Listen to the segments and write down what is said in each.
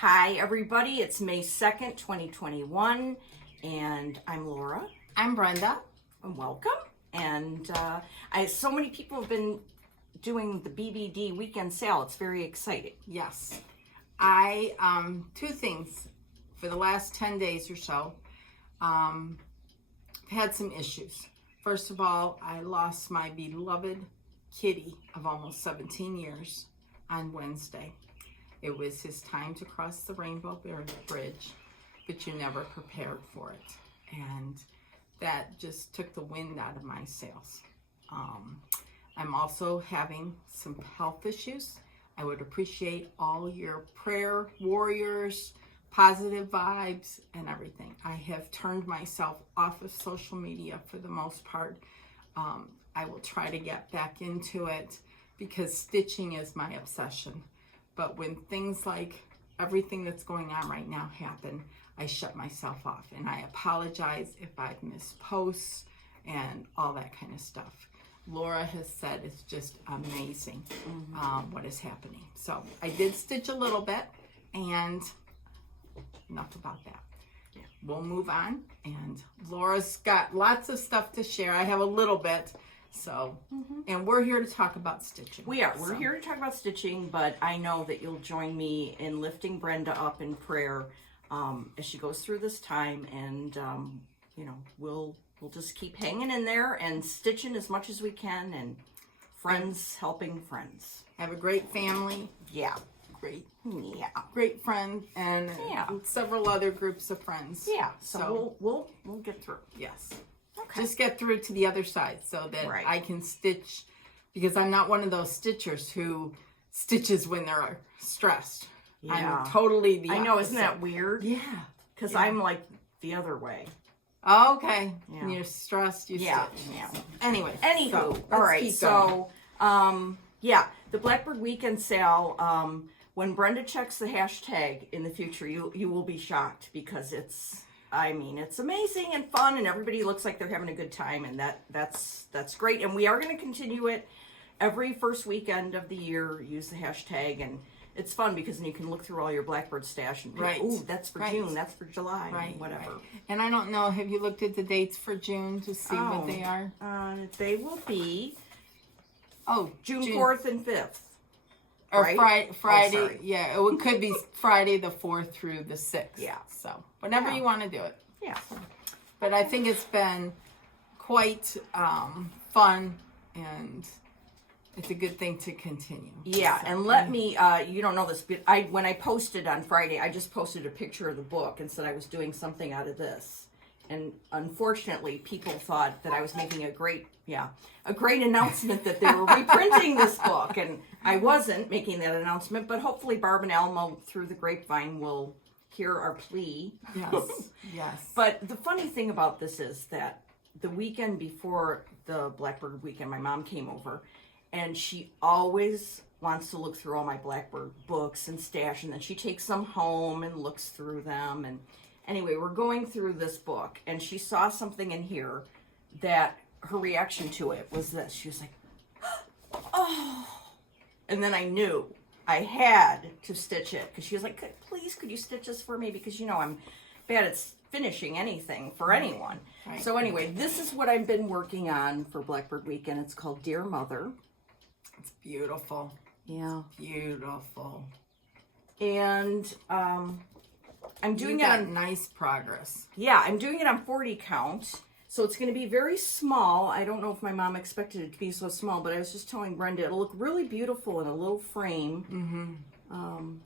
Hi, everybody. It's May 2nd, 2021, and I'm Laura. I'm Brenda. And welcome. And so many people have been doing the BBD weekend sale. It's very exciting. Yes. Two things. For the last 10 days or so, I've had some issues. First of all, I lost my beloved kitty of almost 17 years on Wednesday. It was his time to cross the Rainbow Bridge, but you never prepared for it. And that just took the wind out of my sails. I'm also having some health issues. I would appreciate all your prayer warriors, positive vibes, and everything. I have turned myself off of social media for the most part. I will try to get back into it because stitching is my obsession. But when things like everything that's going on right now happen, I shut myself off. And I apologize if I've missed posts and all that kind of stuff. Laura has said it's just amazing what is happening. So I did stitch a little bit, and enough about that. Yeah. We'll move on. And Laura's got lots of stuff to share. I have a little bit. So, and we're here to talk about stitching. We are. We're here to talk about stitching, but I know that you'll join me in lifting Brenda up in prayer as she goes through this time, and we'll just keep hanging in there and stitching as much as we can, and friends helping friends. Have a great family. Yeah. Great friend, and several other groups of friends. Yeah. So we'll get through. Yes. Okay. Just get through to the other side so that I can stitch, because I'm not one of those stitchers who stitches when they're stressed. Yeah. I'm totally the opposite. I know, isn't that weird? Yeah. Because I'm like the other way. Okay. Yeah. When you're stressed, you stitch. Yeah. Anyway. Anywho, so all right. keep So, the Blackbird weekend sale. When Brenda checks the hashtag in the future, you will be shocked, because it's amazing and fun, and everybody looks like they're having a good time, and that's great. And we are going to continue it every first weekend of the year. Use the hashtag, and it's fun because then you can look through all your Blackbird stash and pick, ooh, that's for June, that's for July, whatever. Right. And I don't know, have you looked at the dates for June to see what they are? They will be June 4th and 5th. Or right? Friday, it could be Friday the 4th through the 6th. Yeah. So, whenever you want to do it. Yeah. But I think it's been quite fun, and it's a good thing to continue. Yeah, so, and let me, you don't know this, but when I posted on Friday, I just posted a picture of the book and said I was doing something out of this. And unfortunately, people thought that I was making a great announcement that they were reprinting this book. And I wasn't making that announcement, but hopefully Barb and Elmo through the grapevine will hear our plea. Yes, yes. But the funny thing about this is that the weekend before the Blackbird weekend, my mom came over, and she always wants to look through all my Blackbird books and stash, and then she takes them home and looks through them. And anyway, we're going through this book, and she saw something in here that her reaction to it was this. She was like, oh. And then I knew I had to stitch it, because she was like, please, could you stitch this for me? Because, I'm bad at finishing anything for anyone. Right. So anyway, this is what I've been working on for Blackbird Weekend. It's called Dear Mother. It's beautiful. Yeah. Beautiful. And I'm doing it on nice progress. Yeah, I'm doing it on 40 count. So it's going to be very small. I don't know if my mom expected it to be so small, but I was just telling Brenda it'll look really beautiful in a little frame.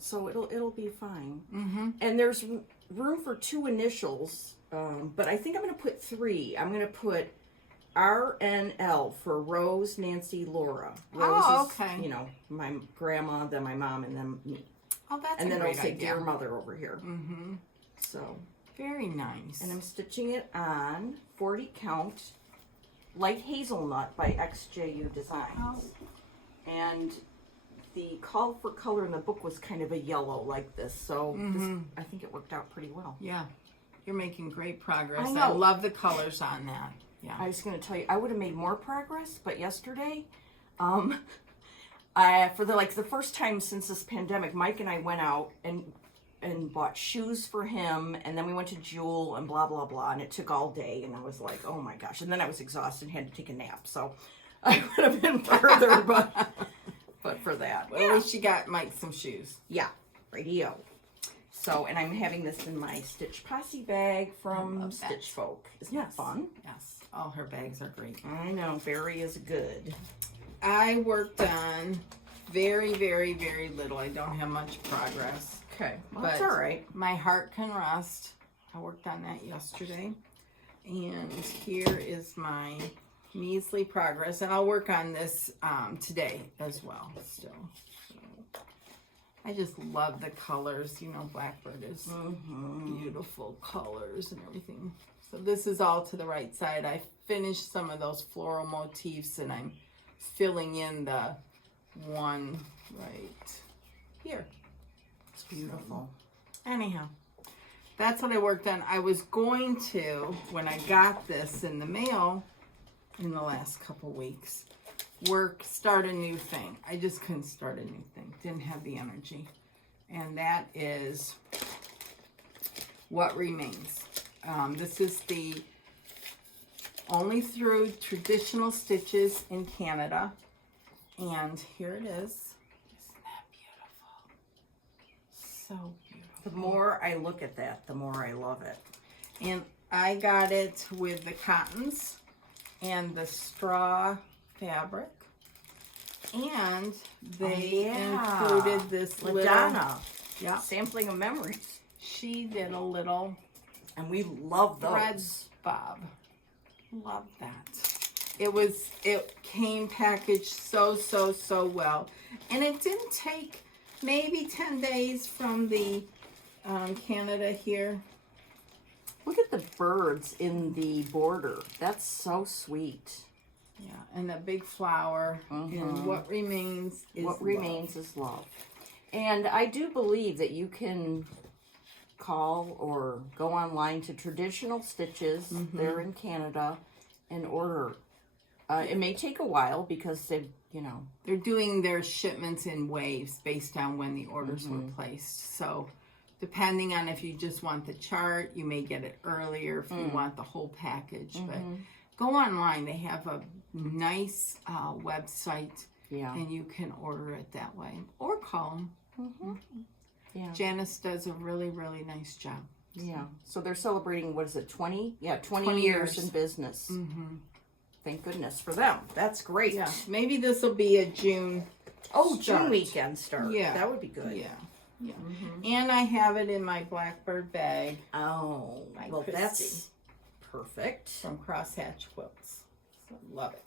So it'll be fine. And there's room for 2 initials, but I think I'm going to put 3. I'm going to put RNL for Rose, Nancy, Laura. Rose is, my grandma, then my mom, and then me. Oh, that's and a then great I'll say idea. Dear Mother over here. So very nice. And I'm stitching it on 40 count light hazelnut by XJU Designs. And the call for color in the book was kind of a yellow like this, so I think it worked out pretty well. Yeah, you're making great progress. I know. I love the colors on that. Yeah. I was going to tell you, I would have made more progress, but yesterday, for the first time since this pandemic, Mike and I went out, and and bought shoes for him, and then we went to Jewel and blah, blah, blah, and it took all day, and I was like, oh my gosh. And then I was exhausted and had to take a nap, so I would have been further, but for that. Well, at least you got Mike some shoes. Yeah, radio. So, and I'm having this in my Stitch Posse bag from Stitch Folk. Isn't that fun? Yes. All her bags are great. I know, Barry is good. I worked on very, very, very little. I don't have much progress. Okay, well, But that's all right. My heart can rest. I worked on that yesterday. And here is my measly progress. And I'll work on this today as well still. So, I just love the colors. You know, Blackbird is beautiful colors and everything. So this is all to the right side. I finished some of those floral motifs and I'm filling in the one right here. It's beautiful. Anyhow, that's what I worked on. I was going to, when I got this in the mail in the last couple weeks, start a new thing. I just couldn't start a new thing. Didn't have the energy. And that is What Remains. This is the only through traditional stitches in Canada. And here it is. Isn't that beautiful? So beautiful. The more I look at that, the more I love it. And I got it with the cottons and the straw fabric. And they included this LaDonna. Yeah. Sampling of memories. She did a little And we love those. thread bob. Love that. It came packaged so well. And it didn't take maybe 10 days from the Canada here. Look at the birds in the border. That's so sweet. Yeah, and a big flower. And what remains is What love. remains is love. And I do believe that you can call or go online to Traditional Stitches there in Canada and order. It may take a while because They're doing their shipments in waves based on when the orders were placed. So depending on if you just want the chart, you may get it earlier if you want the whole package. But go online. They have a nice website, and you can order it that way. Or call them. Yeah. Janice does a really, really nice job. Yeah. So they're celebrating, what is it, 20? Yeah, 20 20 years years in business. Thank goodness for them. That's great. Yeah, maybe this will be a June. Oh, June start. weekend start. Yeah. That would be good. Yeah. And I have it in my Blackbird bag Oh, By well, Christy. that's perfect. from Crosshatch Quilts. So, love it.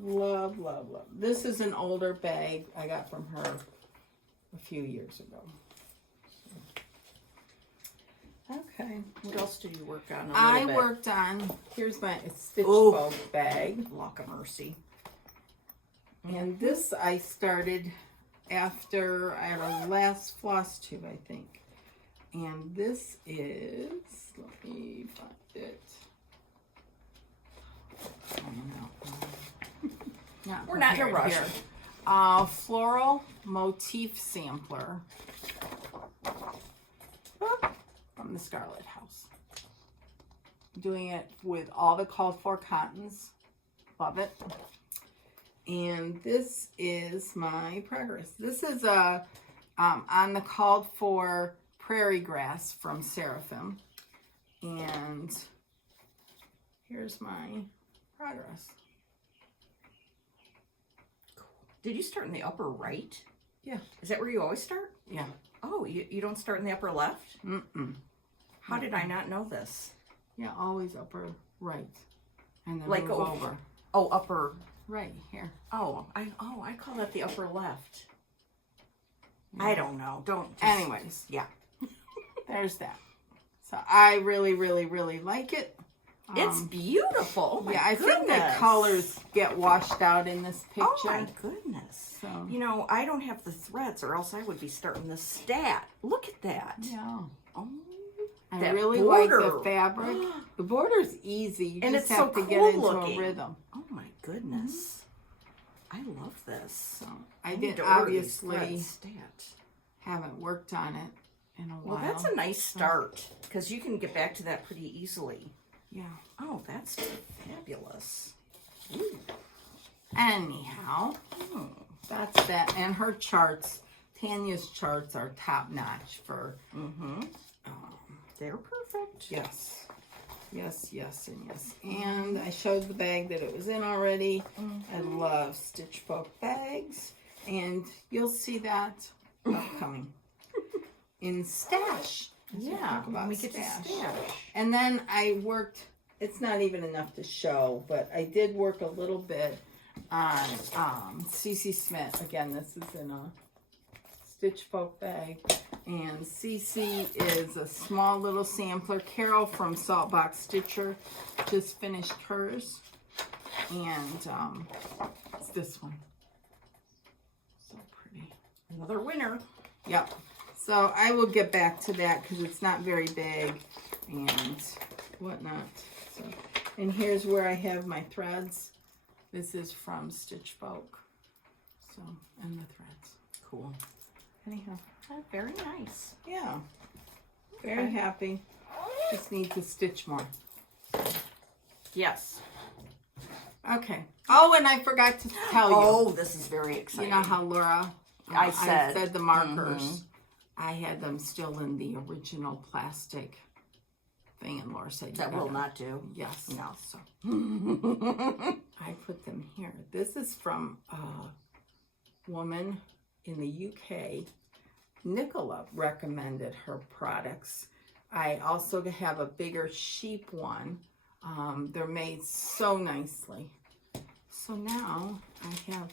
Love, love, love. This is an older bag I got from her a few years ago. Okay. What else did you work on? I worked on, here's my Stitch Ooh. Folk bag. Lock of Mercy. And this I started after our last floss tube, I think. And this is, let me find it. I don't know. We're not in a rush. Here. Floral motif sampler from the Scarlet House. Doing it with all the called for cottons. Love it. And this is my progress. This is on the called for prairie grass from Seraphim. And here's my progress. Did you start in the upper right? Yeah. Is that where you always start? Yeah. Oh, you don't start in the upper left? Mm-mm. How did I not know this? Yeah, always upper right. And then Like move over. Oh, upper. Right here. Oh, I call that the upper left. I don't know. Don't. Just, Anyways, yeah. there's that. So I really, really, really like it. It's beautiful. Oh my yeah, I goodness. think the colors get washed out in this picture. Oh my goodness. So, You know, I don't have the threads or else I would be starting the stat. Look at that. yeah. Oh, I that really border. like the fabric. The border's easy. You And just it's have so to get cool into looking. a rhythm. Oh my goodness. I love this. So I need did to order these obviously threads stat. haven't worked on it in a while. Well, that's a nice start because you can get back to that pretty easily. Yeah. Oh, that's fabulous. Ooh. Anyhow, that's that. And her charts, Tanya's charts are top notch for. They're perfect. Yes. Yes, yes, and yes. And I showed the bag that it was in already. I love Stitch Folk bags. And you'll see that upcoming in Stash. Yeah, About we get to stash. And then I worked, it's not even enough to show, but I did work a little bit on Cece Smith. Again, this is in a Stitch Folk bag. And Cece is a small little sampler. Carol from Saltbox Stitcher just finished hers. And it's this one. So pretty. Another winner. Yep. So I will get back to that because it's not very big and whatnot. So, and here's where I have my threads. This is from Stitch Folk. So, and the threads. Cool. Anyhow. Very nice. Yeah. Very happy. Just need to stitch more. Yes. Okay. Oh, and I forgot to tell you. Oh, this is very exciting. You know how Laura, I said the markers, I had them still in the original plastic thing, and Laura said that will not do. Yes. No. So I put them here. This is from a woman in the UK. Nicola recommended her products. I also have a bigger sheep one. They're made so nicely. So now I have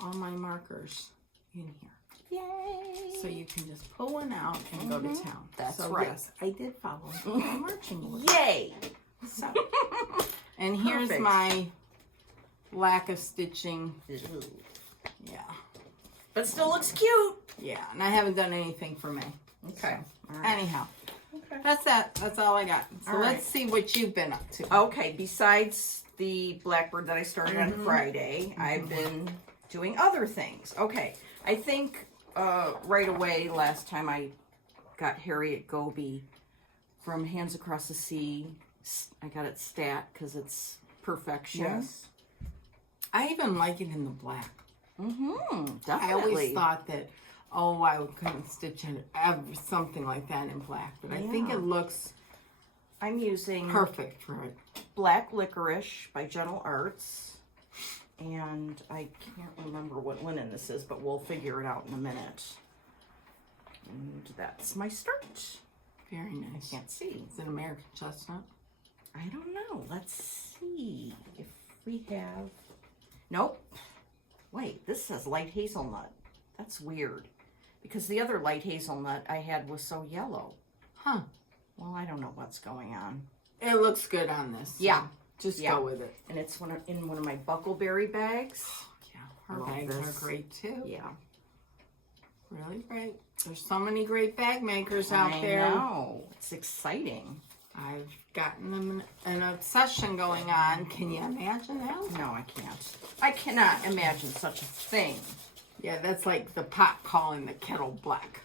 all my markers in here. Yay! So you can just pull one out and go to town. That's so, right. Yes, I did follow my marching order. Yay! So, and here's Perfect. my lack of stitching. Yeah. But still looks cute. Yeah, and I haven't done anything for May. Okay. All right. Anyhow, Okay. that's that. That's all I got. So All let's see what you've been up to. Okay, besides the Blackbird that I started on Friday, I've been doing other things. Okay, I think right away last time I got Harriet Goby from Hands Across the Sea. I got it stat because it's perfection. Yes. I even like it in the black. Definitely. I always thought that, oh, I couldn't stitch it, something like that in black. But I think it looks I'm using perfect for it. Black Licorice by Gentle Arts. And I can't remember what linen this is, but we'll figure it out in a minute. And that's my start. Very nice. Can't see. It's an American chestnut. I don't know. Let's see if we have... Nope. Wait, this says light hazelnut. That's weird. Because the other light hazelnut I had was so yellow. Huh. Well, I don't know what's going on. It looks good on this. So Yeah. just Yeah. go with it. And it's in one of my Buckleberry bags. Yeah. Her Love bags this. are great too. Yeah. Really great. There's so many great bag makers out there. I know. It's exciting. I've gotten them an obsession going on. Can you imagine that? No, I can't. I cannot imagine such a thing. Yeah, that's like the pot calling the kettle black.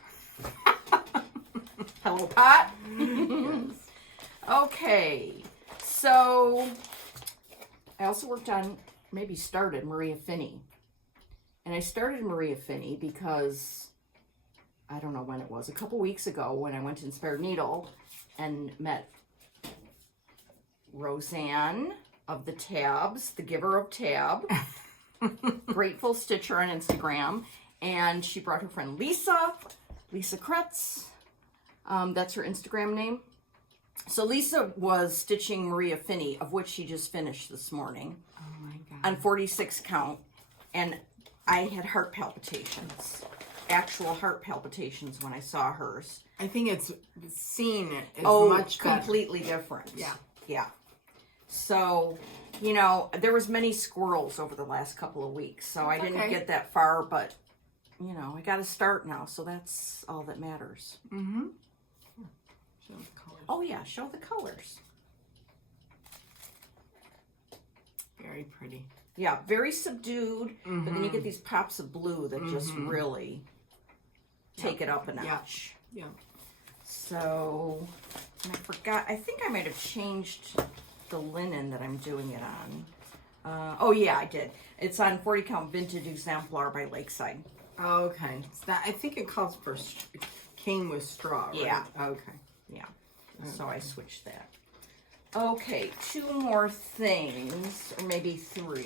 Hello, Pot. Yes. Okay. So, I also worked on, maybe started Maria Finney. And I started Maria Finney because, I don't know when it was, a couple weeks ago when I went to Inspired Needle and met Roseanne of the Tabs, the giver of Tab, Grateful Stitcher on Instagram, and she brought her friend Lisa Kretz. That's her Instagram name. So Lisa was stitching Maria Finney, of which she just finished this morning, Oh my God. on 46 count, and I had heart palpitations, actual heart palpitations when I saw hers. I think it's seeing it is Oh, much better. completely different. Yeah. Yeah. So, you know, there was many squirrels over the last couple of weeks, so I didn't okay. get that far, but, you know, I got to start now, so that's all that matters. Mm-hmm. Show the colors. Oh, yeah, show the colors. Very pretty. Yeah, very subdued, but then you get these pops of blue that just really take it up a notch. Yeah. So, and I forgot, I think I might have changed the linen that I'm doing it on. Oh yeah, I did. It's on 40 count vintage exemplar by Lakeside. Okay. I think it calls for, came with straw, right? Yeah. Okay. Yeah. So I switched that. Okay, 2 more things, or maybe 3,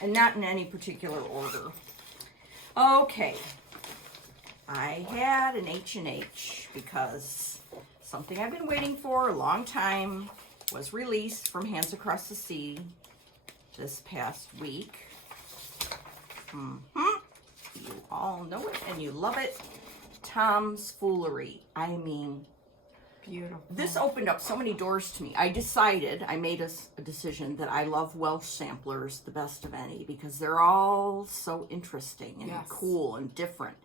and not in any particular order. Okay. I had an H&H because something I've been waiting for a long time was released from Hands Across the Sea this past week. You all know it and you love it. Tom's Foolery. I mean, beautiful. This opened up so many doors to me. I made a decision that I love Welsh samplers the best of any because they're all so interesting and cool and different.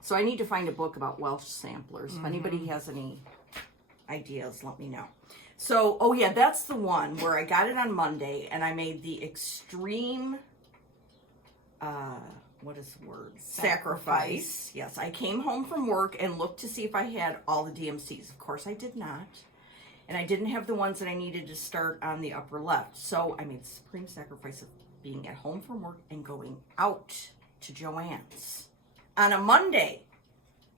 So I need to find a book about Welsh samplers. If anybody has any ideas, let me know. So, oh yeah, that's the one where I got it on Monday and I made the extreme, what is the word? Sacrifice. Yes, I came home from work and looked to see if I had all the DMCs. Of course I did not. And I didn't have the ones that I needed to start on the upper left. So I made the supreme sacrifice of being at home from work and going out to Joann's on a Monday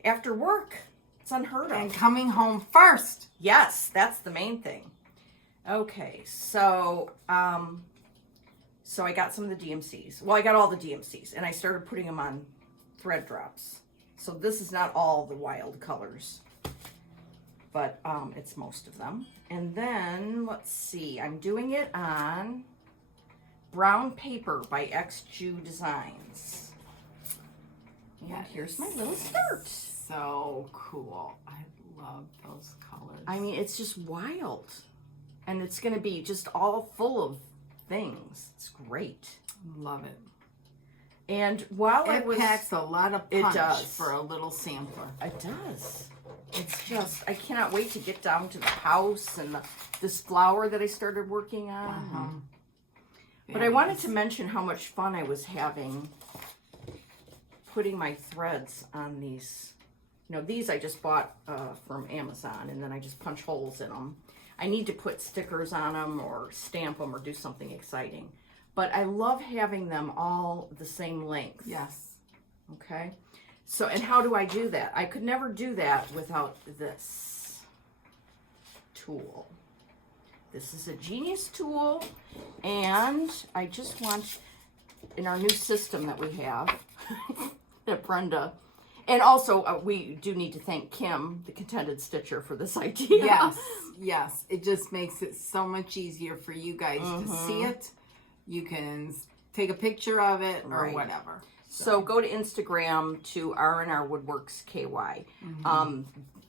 after work. It's unheard of. And coming home first. Yes, that's the main thing. Okay, so I got some of the DMCs. Well, I got all the DMCs, and I started putting them on thread drops. So this is not all the wild colors, but it's most of them. And then, let's see, I'm doing it on brown paper by XJew Designs. And here's my little skirt. So cool. I love those colors. I mean, it's just wild. And it's going to be just all full of things. It's great. Love it. And while it packs a lot of punch for a little sampler. It does. It's just, I cannot wait to get down to the house and this flower that I started working on. But I wanted to mention how much fun I was having putting my threads on these. You know, these I just bought from Amazon, and then I just punch holes in them. I need to put stickers on them or stamp them or do something exciting. But I love having them all the same length. Yes. Okay. So, and how do I do that? I could never do that without this tool. This is a genius tool, and I just want, in our new system that we have, at Brenda, and also we do need to thank Kim, the Contented Stitcher, for this idea. Yes, yes. It just makes it so much easier for you guys to see it. You can take a picture of it or whatever. So go to Instagram to R&R Woodworks KY.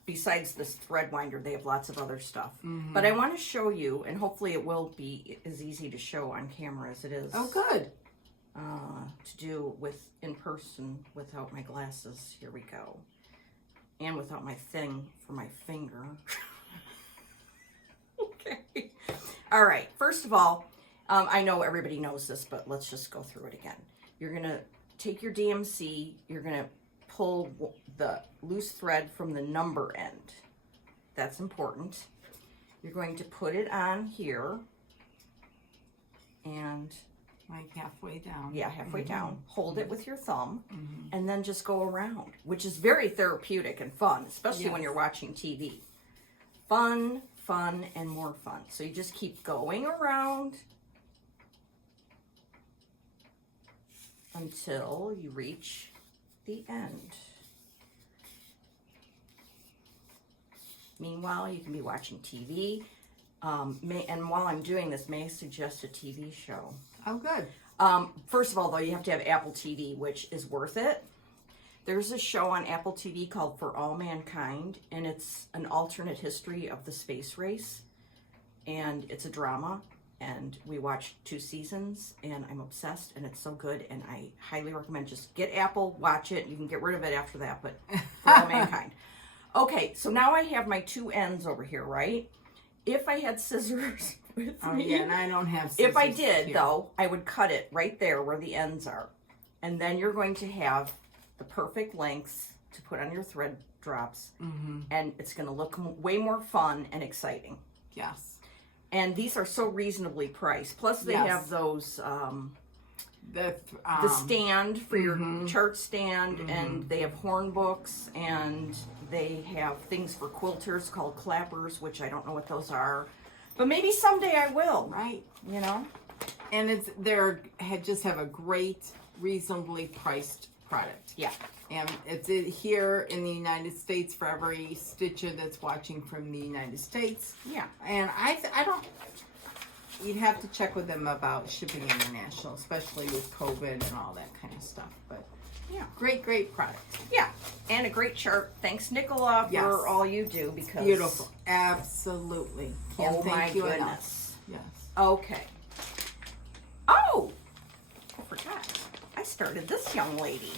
Besides this thread winder, they have lots of other stuff. But I want to show you, and hopefully it will be as easy to show on camera as it is. Oh, good. To do with in person without my glasses. Here we go. And without my thing for my finger. Okay. All right. First of all, I know everybody knows this, but let's just go through it again. You're going to take your DMC. You're going to pull the loose thread from the number end. That's important. You're going to put it on here. And like halfway down. Yeah, halfway down. Hold it with your thumb, and then just go around, which is very therapeutic and fun, especially when you're watching TV. Fun, fun, and more fun. So you just keep going around until you reach the end. Meanwhile, you can be watching TV. And while I'm doing this, may I suggest a TV show? Oh, good. First of all, though, you have to have Apple TV, which is worth it. There's a show on Apple TV called For All Mankind, and it's an alternate history of the space race. And it's a drama, and we watched 2 seasons, and I'm obsessed, and it's so good, and I highly recommend just get Apple, watch it. You can get rid of it after that, but For All Mankind. Okay, so now I have my 2 ends over here, right? If I had scissors with me, yeah, and I don't have scissors. If I did, though, I would cut it right there where the ends are. And then you're going to have the perfect lengths to put on your thread drops, and it's going to look way more fun and exciting. Yes. And these are so reasonably priced. Plus, they have those the stand for your chart stand, and they have horn books, and they have things for quilters called clappers, which I don't know what those are, but maybe someday I will. Right. You know. And just have a great, reasonably priced product. Yeah. And it's here in the United States for every stitcher that's watching from the United States. Yeah. And I don't, you'd have to check with them about shipping international, especially with COVID and all that kind of stuff. But yeah, great product. Yeah. And a great chart. Thanks, Nicola, for all you do, because beautiful. Absolutely. Can't thank you goodness. Enough. Yes. Okay. Oh, I forgot. I started this young lady.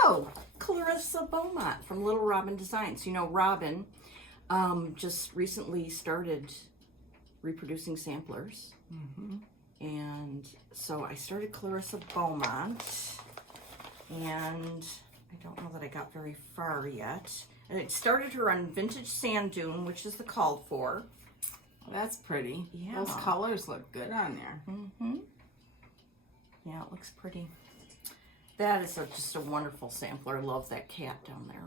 Oh, Clarissa Beaumont from Little Robin Designs. You know, Robin just recently started reproducing samplers. And so I started Clarissa Beaumont, and I don't know that I got very far yet. And it started her on Vintage Sand Dune, which is the called for. That's pretty. Yeah. Those colors look good on there. Yeah, it looks pretty. That is just a wonderful sampler. I love that cat down there.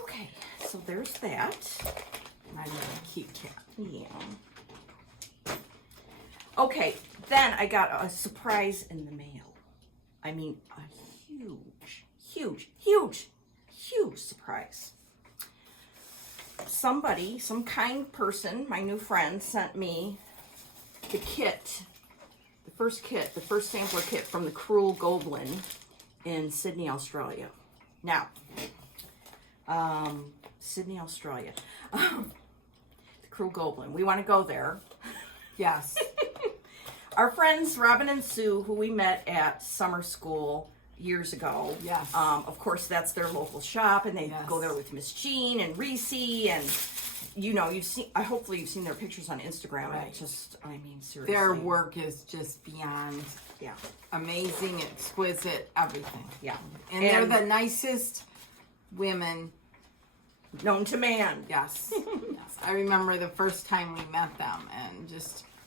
Okay, so there's that. I need a cute cat. Yeah. Okay, then I got a surprise in the mail. I mean, a huge surprise. Somebody, some kind person, my new friend, sent me the kit, the first sampler kit from the Cruel Goblin in Sydney, Australia. Now, Sydney, Australia. The Cruel Goblin. We want to go there. Yes. Our friends Robin and Sue, who we met at summer school years ago. Yes. Of course, that's their local shop, and they go there with Miss Jean and Reese, and you know, hopefully you've seen their pictures on Instagram. Right. And I mean, seriously. Their work is just beyond amazing, exquisite, everything. Yeah. And they're the nicest women known to man. Yes. Yes. I remember the first time we met them, and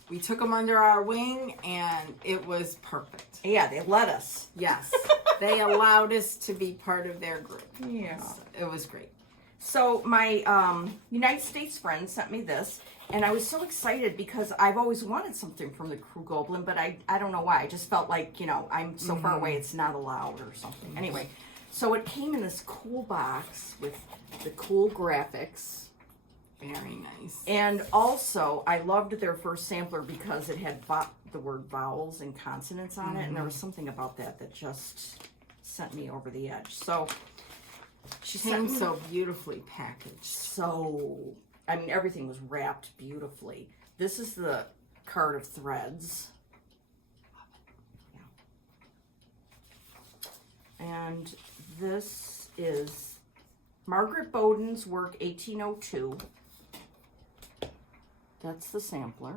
we took them under our wing, and it was perfect. Yeah, they let us. Yes. They allowed us to be part of their group. Yeah. So it was great. So my United States friend sent me this, and I was so excited because I've always wanted something from the Cruel Goblin, but I don't know why. I just felt like, you know, I'm so far away it's not allowed or something. Anyway, so it came in this cool box with the cool graphics. Very nice. And also, I loved their first sampler because it had the word vowels and consonants on it, and there was something about that just sent me over the edge. So she came sent me so beautifully packaged. So, I mean, everything was wrapped beautifully. This is the card of threads. Yeah. And this is Margaret Bowden's work, 1802. That's the sampler.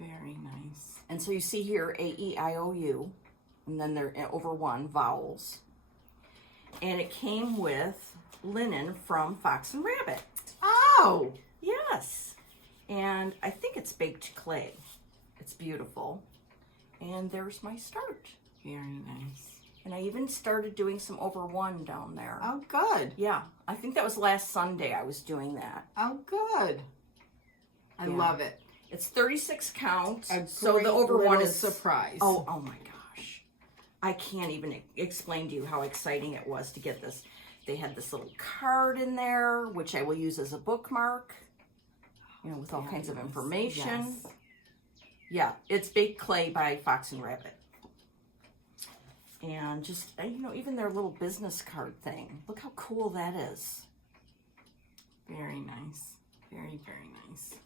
Very nice. And so you see here A-E-I-O-U, and then they're over one, vowels. And it came with linen from Fox and Rabbit. Oh! Yes. And I think it's baked clay. It's beautiful. And there's my start. Very nice. And I even started doing some over one down there. Oh, good. Yeah. I think that was last Sunday I was doing that. Oh, good. I love it. It's 36 count. A so the over one is surprise. Oh my gosh. I can't even explain to you how exciting it was to get this. They had this little card in there, which I will use as a bookmark, you know, with all kinds of information. Yes. Yeah, it's baked clay by Fox and Rabbit. And just, you know, even their little business card thing. Look how cool that is. Very nice. Very, very nice.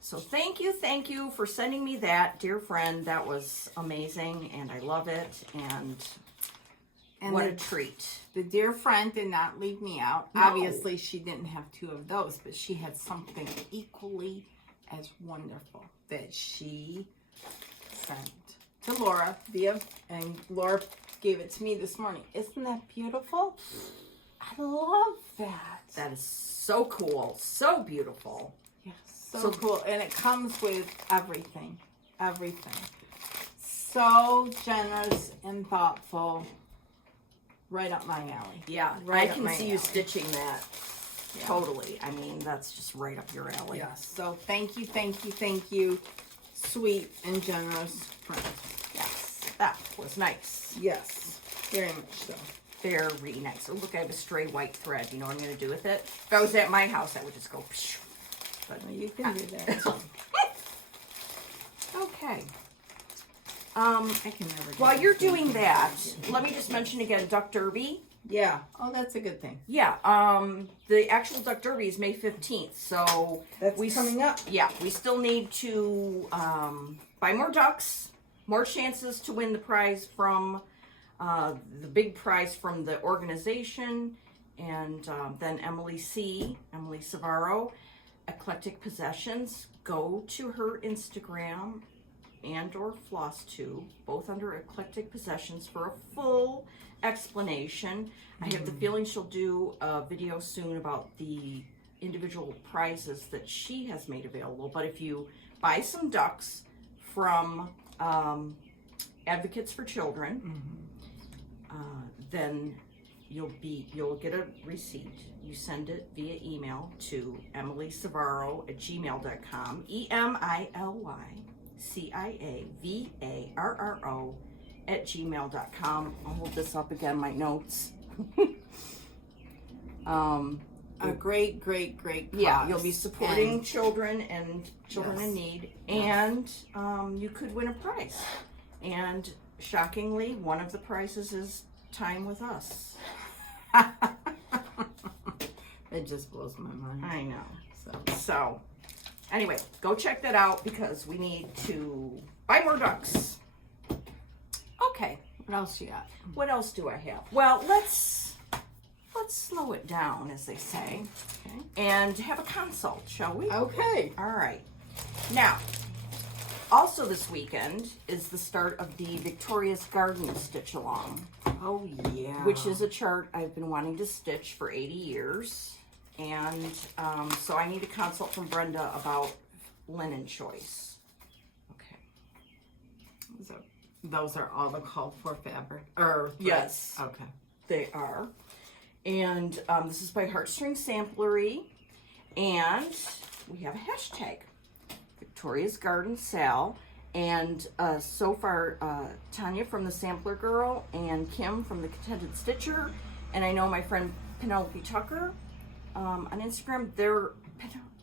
So thank you for sending me that, dear friend. That was amazing, and I love it, and what a treat. The dear friend did not leave me out. No. Obviously, she didn't have two of those, but she had something equally as wonderful that she sent to Laura and Laura gave it to me this morning. Isn't that beautiful? I love that. That is so cool. So beautiful. Yeah, so cool. And it comes with everything. Everything. So generous and thoughtful. Right up my alley. Yeah, Right I up can my see you alley. stitching that. Yeah. Totally. I mean, that's just right up your alley. Yes. So thank you, sweet and generous friend. Yes, that was nice. Yes, very much so. Very nice. Oh, look, I have a stray white thread. You know what I'm going to do with it? If I was at my house, I would just go. Psh, but Well, you can do that too. Okay. I can never. While you're doing that, let me just mention again, Duck Derby. Yeah. Oh, that's a good thing. Yeah. The actual Duck Derby is May 15th, so That's coming up. Yeah, we still need to buy more ducks, more chances to win the prize from the big prize from the organization, and then Emily Savaro, Eclectic Possessions. Go to her Instagram and or FlossTube, both under Eclectic Possessions, for a full explanation. I have the feeling she'll do a video soon about the individual prizes that she has made available. But if you buy some ducks from Advocates for Children, then you'll get a receipt. You send it via email to emilysavaro@gmail.com. EMILYCIAVARRO@gmail.com. I'll hold this up again, my notes. A great Yeah, cause. you'll be supporting And children and children in need, and you could win a prize. And shockingly, one of the prizes is time with us. it just blows my mind. I know. So So, anyway, go check that out because we need to buy more ducks. Okay, what else you got? what else do I have? Well, let's slow it down, as they say, Okay. and have a consult, shall we? Okay. All right. Now, also this weekend is the start of the Victoria's Garden Stitch Along, Oh yeah. which is a chart I've been wanting to stitch for 80 years. And so I need a consult from Brenda about linen choice. Okay. Those are all the called for fabric or threads? Yes. Okay. They are. And this is by Heartstring Samplery. And we have a hashtag, Victoria's Garden Sal. And so far, Tanya from the Sampler Girl and Kim from the Contented Stitcher. And I know my friend Penelope Tucker on Instagram.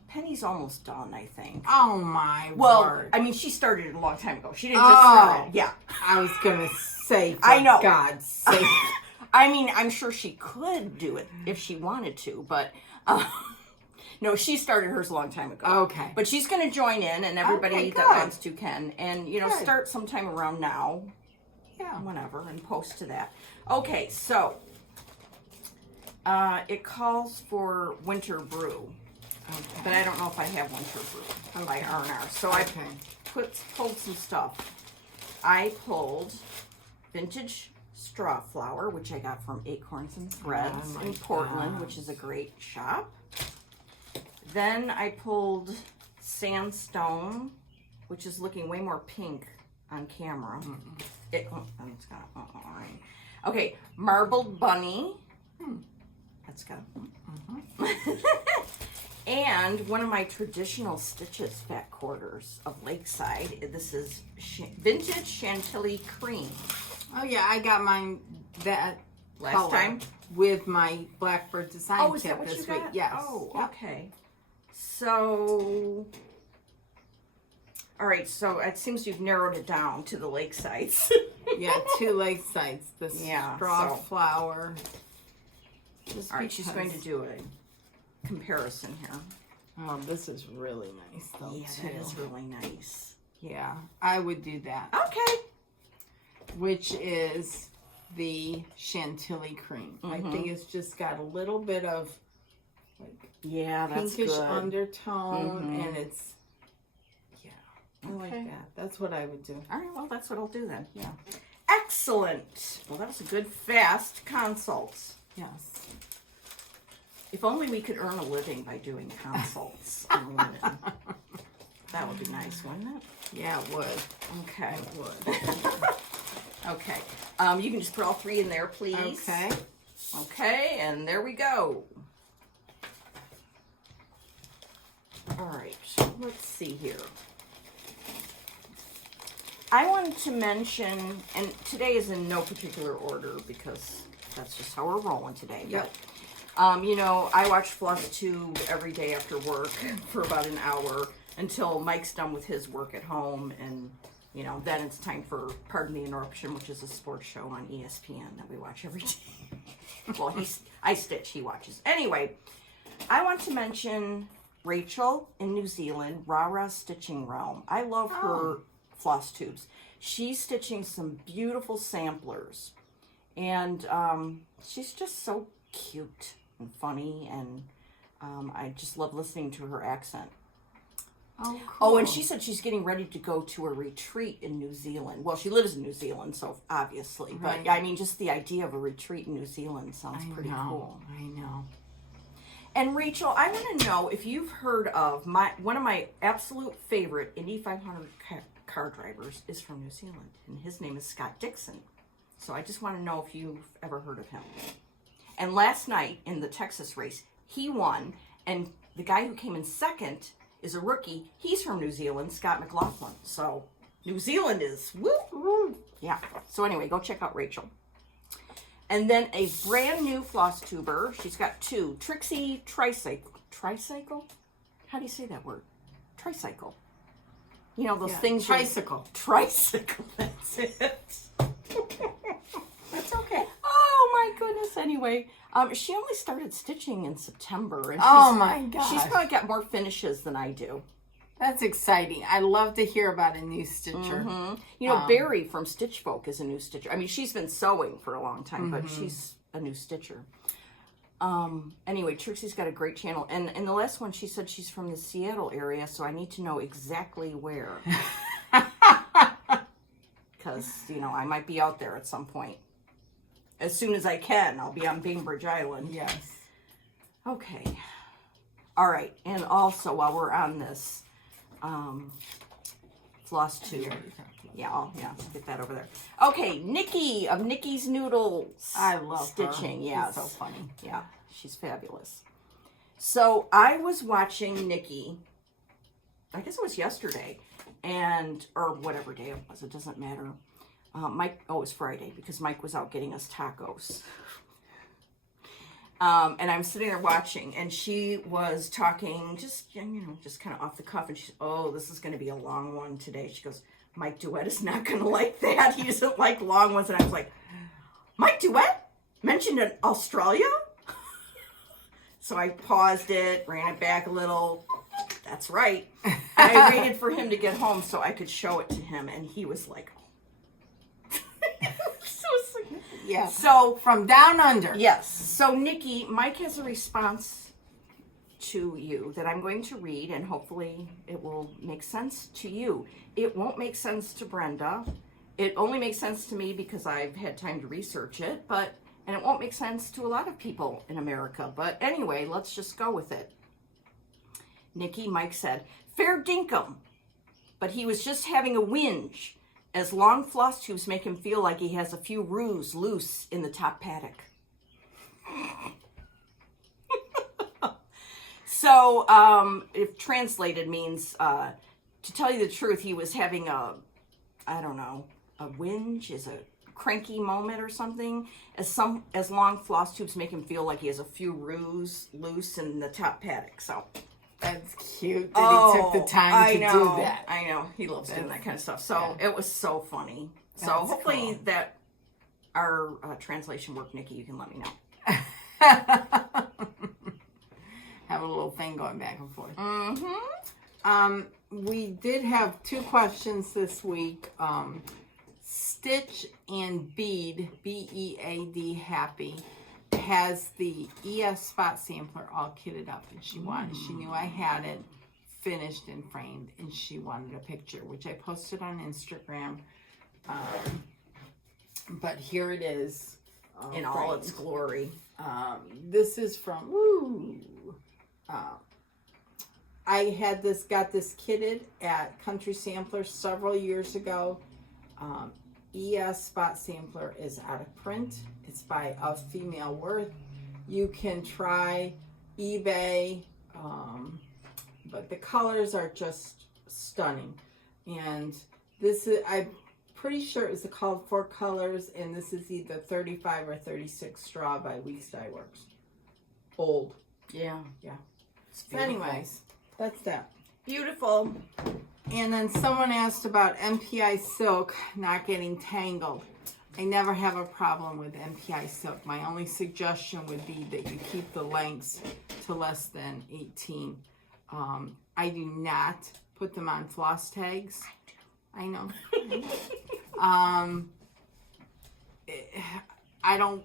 Penny's almost done, I think. Oh my Well, word. I mean, she started it a long time ago. She didn't just start it. Yeah. I was gonna say, for I know. God's sake. I mean, I'm sure she could do it if she wanted to, but no, she started hers a long time ago. Okay. But she's going to join in, and everybody Okay, that good. wants to can. And, you know, Good. start sometime around now, Yeah. whenever, and post to that. Okay, so it calls for Winter Brew, but I don't know if I have Winter Brew by R&R. So I pulled some stuff. I pulled Vintage Straw Flower, which I got from Acorns and Threads Oh my in Portland, gosh. which is a great shop. Then I pulled Sandstone, which is looking way more pink on camera. It's got orange. Okay, Marbled Bunny. That's got. And one of my traditional stitches, Fat Quarters of Lakeside. This is Vintage Chantilly Cream. Oh yeah, I got mine that Last color time? with my Blackbird design Oh, is kit that what this you got? week. Yes. Oh, Yep. okay. So, all right. So it seems you've narrowed it down to the Lakesides. Yeah, 2 leg sides. The Yeah, straw so- flower. Just All right, she's going to because- do a comparison here. Oh, this is really nice though. Yeah, too. that is really nice. Yeah, I would do that. Okay. Which is the Chantilly cream. I think it's just got a little bit of like Yeah, that's pinkish good. undertone, and it's I Okay. like that. That's what I would do. All right, well, that's what I'll do then. Yeah. Excellent. Well, that was a good, fast consult. Yes. If only we could earn a living by doing consults on women. That would be nice, wouldn't it? Yeah, it would. Okay. It would. Okay. You can just put all 3 in there, please. Okay. Okay, and there we go. All right, let's see here. I wanted to mention, and today is in no particular order because that's just how we're rolling today. Yep. But, you know, I watch FlossTube every day after work for about an hour until Mike's done with his work at home, and, you know, then it's time for Pardon the Interruption, which is a sports show on ESPN that we watch every day. Well, I stitch, he watches. Anyway, I want to mention Rachel in New Zealand, Rara Stitching Realm. I love her floss tubes. She's stitching some beautiful samplers, and she's just so cute and funny, and I just love listening to her accent. Oh, cool. Oh, and she said she's getting ready to go to a retreat in New Zealand. Well, she lives in New Zealand, so obviously. Right. But, I mean, just the idea of a retreat in New Zealand sounds pretty cool. I know. And, Rachel, I want to know if you've heard of one of my absolute favorite Indy 500 car drivers is from New Zealand, and his name is Scott Dixon. So I just want to know if you've ever heard of him. And last night in the Texas race, he won, and the guy who came in second is a rookie. He's from New Zealand, Scott McLaughlin. So New Zealand is woo. Yeah. So anyway, go check out Rachel. And then a brand new floss tuber. She's got 2. Trixie Tricycle. Tricycle? How do you say that word? Tricycle. You know those things. Tricycle. Tricycle. That's it. That's okay. Oh my goodness. Anyway, she only started stitching in September, and my gosh. she's probably got more finishes than I do. That's exciting. I love to hear about a new stitcher. Mm-hmm. You know, Barry from Stitch Folk is a new stitcher. I mean, she's been sewing for a long time, but she's a new stitcher. Anyway, Trixie's got a great channel, and in the last one, she said she's from the Seattle area, so I need to know exactly where. Because, you know, I might be out there at some point. As soon as I can, I'll be on Bainbridge Island. Yes. Okay. All right. And also, while we're on this, floss tube. Yeah, I'll get that over there. Okay, Nikki of Nikki's Noodles. I love stitching. her. Yes. She's so funny. Yeah, she's fabulous. So I was watching Nikki, I guess it was yesterday, or whatever day it was, it doesn't matter. Mike, it was Friday, because Mike was out getting us tacos. And I'm sitting there watching, and she was talking just kind of off the cuff, and she's, oh, this is going to be a long one today. She goes, Mike DeWitt is not going to like that. He doesn't like long ones. And I was like, Mike DeWitt mentioned in Australia? So I paused it, ran it back a little. That's right. And I waited for him to get home so I could show it to him, and he was like, so sweet. Yeah. So from down under. yes. So Nikki, Mike has a response to you that I'm going to read, and hopefully it will make sense to you. It won't make sense to Brenda. It only makes sense to me because I've had time to research it, and it won't make sense to a lot of people in America. But anyway, let's just go with it. Nikki, Mike said, fair dinkum, but he was just having a whinge, as long floss tubes make him feel like he has a few roos loose in the top paddock. So, if translated means, to tell you the truth, he was having a whinge is a cranky moment or something, as long floss tubes make him feel like he has a few roos loose in the top paddock. So that's cute that he took the time to do that. I know. He loves doing that kind of stuff. So it was so funny. So That's hopefully cool. that our translation worked, Nikki. You can let me know. Have a little thing going back and forth. Mm-hmm. We did have 2 questions this week. Stitch and Bead, B-E-A-D, Happy, has the ES spot sampler all kitted up, and she knew I had it finished and framed, and she wanted a picture, which I posted on Instagram But here it is. In all its glory. This is from, I got this kitted at Country Sampler several years ago. ES Spot Sampler is out of print. It's by Of Female Worth. You can try eBay, but the colors are just stunning. And this is, I'm pretty sure it's called 4 colors, and this is either 35 or 36 straw by Weeks Dye Works. Old. Yeah. So anyways, that's that. Beautiful. And then someone asked about MPI silk not getting tangled. I never have a problem with MPI silk. My only suggestion would be that you keep the lengths to less than 18. I do not put them on floss tags. I know. I don't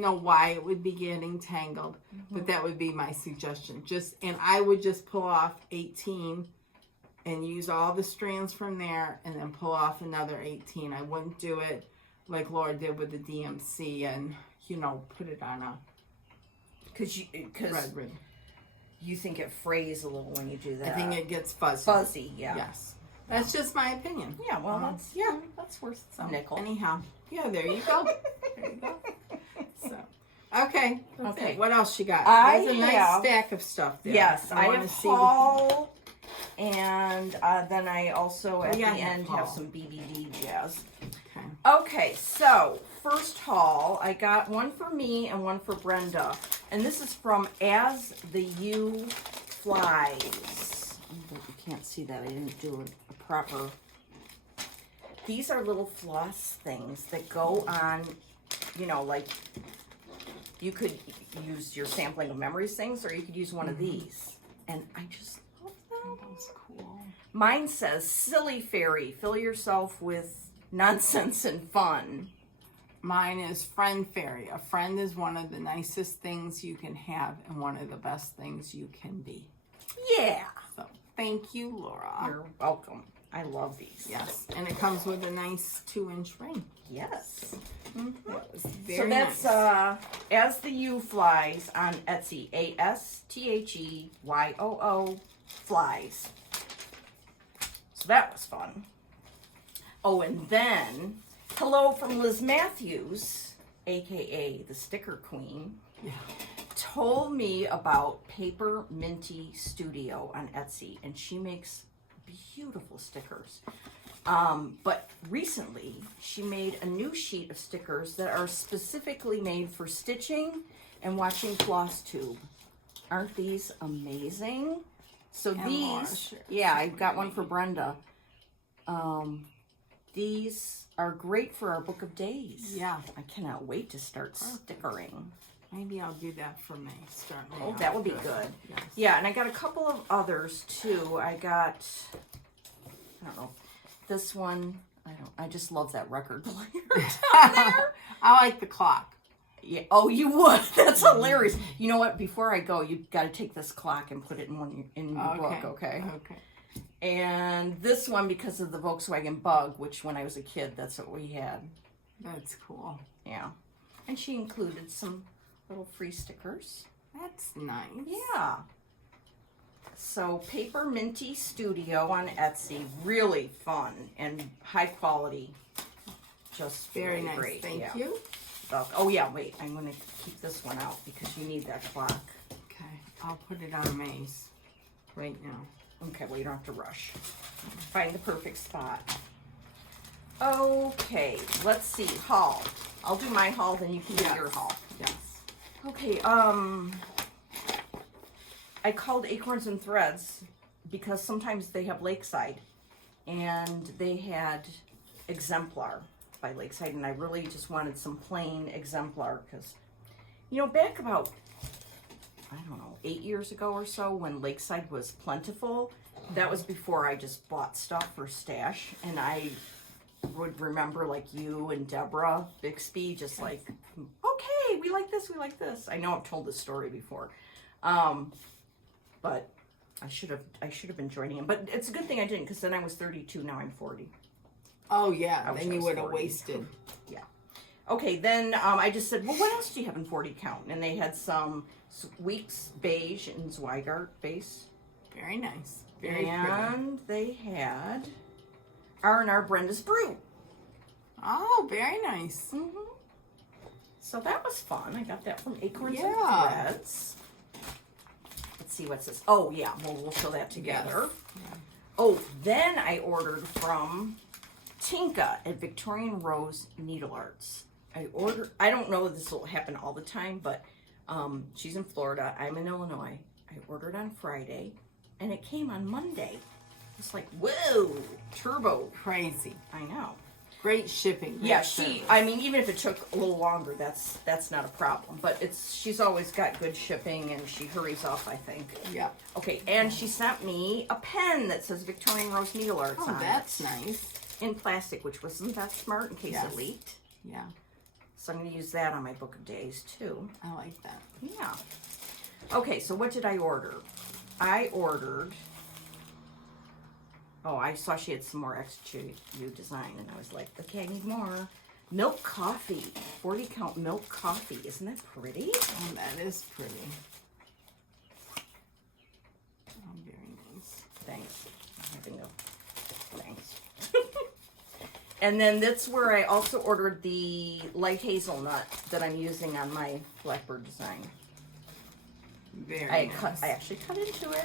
know why it would be getting tangled, but that would be my suggestion. And I would just pull off 18 and use all the strands from there and then pull off another 18. I wouldn't do it like Laura did with the DMC and, put it on a Because red ribbon. you think it frays a little when you do that. I think it gets fuzzy. Fuzzy, yeah. Yes. That's just my opinion. Yeah, well, that's worth some nickel. Anyhow, there you go. There you go. So, okay. Okay. What else you got? I There's a nice have- stack of stuff there. Yes, I wanna have see haul, and then I also at the Yeah, I have end have haul. some BBD jazz. Okay. Okay, so first haul, I got one for me and one for Brenda, and this is from As the You Flies. You can't see that, I didn't do a proper. These are little floss things that go on, like you could use your sampling of memories things, or you could use one of these, and I just love them. That's cool. Mine says, Silly Fairy, fill yourself with nonsense and fun. Mine is Friend Fairy. A friend is one of the nicest things you can have and one of the best things you can be. Yeah. So, thank you, Laura. You're welcome. I love these. Yes, and it comes with a nice 2-inch ring. Yes. That was So very that's nice. As the You Flies on Etsy. ASTHEYOO Flies. So that was fun. Oh, and then hello from Liz Matthews, aka the Sticker Queen. Yeah. Told me about Paper Minty Studio on Etsy, and she makes beautiful stickers. But recently, she made a new sheet of stickers that are specifically made for stitching and watching floss tube. Aren't these amazing? So And these, more. yeah, I got one for Brenda. These are great for our Book of Days. Yeah. I cannot wait to start stickering. Maybe I'll do that for me. Start me Oh, out. that would be good. Yes. Yeah, and I got a couple of others too. I got, I don't know, this one. I just love that record player down there. I like the clock. Yeah. Oh, you would. That's hilarious. You know what? Before I go, you got to take this clock and put it in your book. Okay. Okay. And this one because of the Volkswagen Bug, which when I was a kid, that's what we had. That's cool. Yeah. And she included some little free stickers. That's nice. Yeah. So Paper Minty Studio on Etsy, really fun and high quality. Just Very really nice. great. Thank Yeah. you. Oh yeah, wait. I'm gonna keep this one out because you need that clock. Okay. I'll put it on Maze right now. Okay, well you don't have to rush. Find the perfect spot. Okay, let's see. Haul. I'll do my haul, then you can do your haul. Yes. Okay, I called Acorns and Threads because sometimes they have Lakeside, and they had Exemplar by Lakeside, and I really just wanted some plain Exemplar because, back about, I don't know, 8 years ago or so when Lakeside was plentiful, that was before I just bought stuff for stash, and I would remember like you and Deborah Bixby just like, okay, we like this, we like this. I know I've told this story before, but I should have been joining him. But it's a good thing I didn't, because then I was 32. Now I'm 40. Oh yeah, I wish then I you was would have 40. wasted. Yeah. Okay, then I just said, well, what else do you have in 40 count? And they had some Weeks beige and Zweigart base. Very nice. Very pretty. And they had R&R Brenda's Brew. Oh, very nice. Mm-hmm. So that was fun. I got that from Acorns and Yeah. Threads. Let's see what's this. Oh, yeah. Well, we'll show that together. Yeah. Oh, then I ordered from Tinka at Victorian Rose Needle Arts. I don't know if this will happen all the time, but she's in Florida. I'm in Illinois. I ordered on Friday, and it came on Monday. It's like, whoa, turbo. Crazy. I know. Great shipping. Great Yeah, service. I mean, even if it took a little longer, that's not a problem. But she's always got good shipping, and she hurries up, I think. Yeah. Okay, and she sent me a pen that says Victorian Rose Needle Arts Oh, on that's it. nice. In plastic, which wasn't that smart in case Yes. it leaked. Yeah, So I'm going to use that on my book of days, too. I like that. Yeah. Okay, so what did I order? I ordered... Oh, I saw she had some more XQ design, and I was like, okay, I need more. Milk coffee. 40 count milk coffee. Isn't that pretty? Oh, that is pretty. Oh, very nice. Thanks. I'm having a... Thanks. And then that's where I also ordered the light hazelnut that I'm using on my Blackbird design. Very I nice. actually cut into it.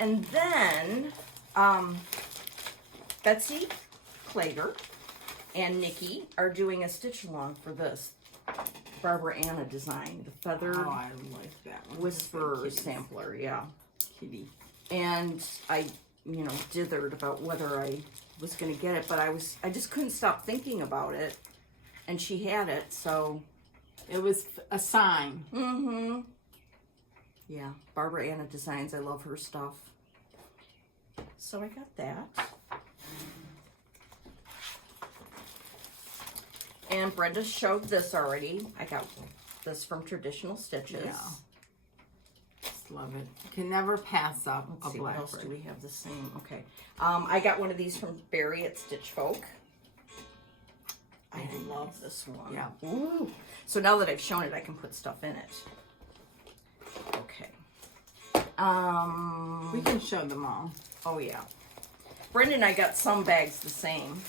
And then Betsy Klager and Nikki are doing a stitch along for this Barbara Anna design, the feathered Oh, I like that one. whisper That's so cute. sampler, yeah. Kitty. And I, dithered about whether I was gonna get it, but I just couldn't stop thinking about it. And she had it, so It was a sign. mm-hmm. Yeah, Barbara Anna Designs. I love her stuff. So I got that. And Brenda showed this already. I got this from Traditional Stitches. Yeah. Just love it. You can never pass up Let's a see, what else Blackbird. do we have the same? Okay. I got one of these from Barry at Stitch Folk. I Very love this one. Yeah. Ooh. So now that I've shown it, I can put stuff in it. Okay. We can show them all. Oh yeah. Brenda and I got some bags the same.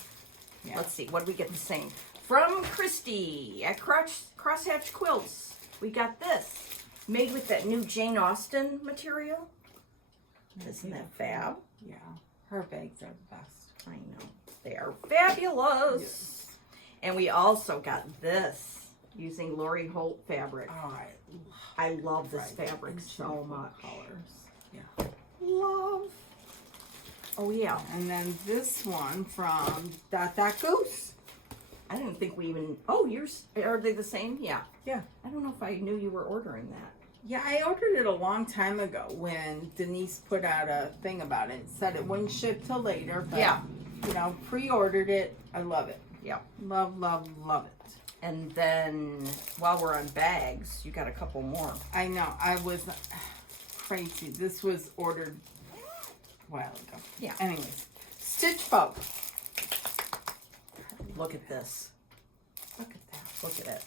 Yeah. Let's see, what did we get the same? From Christy at Crosshatch Quilts. We got this. Made with that new Jane Austen material. Isn't that fab? Yeah. Her bags are the best. I know. They are fabulous. Yes. And we also got this using Lori Holt fabric. All right. I love this Right. fabric And so beautiful much. colors. Yeah. Love. Oh yeah. And then this one from Dot Goose. I didn't think we even. Oh, yours are they the same? Yeah. Yeah. I don't know if I knew you were ordering that. Yeah, I ordered it a long time ago when Denise put out a thing about it. Said it wouldn't ship till later. But, Yeah. Pre-ordered it. I love it. Yeah. Love, love, love it. And then while we're on bags, you got a couple more. I know. I was crazy. This was ordered a while ago. Yeah. Anyways, Stitch Folk. Look at this. Look at that. Look at it.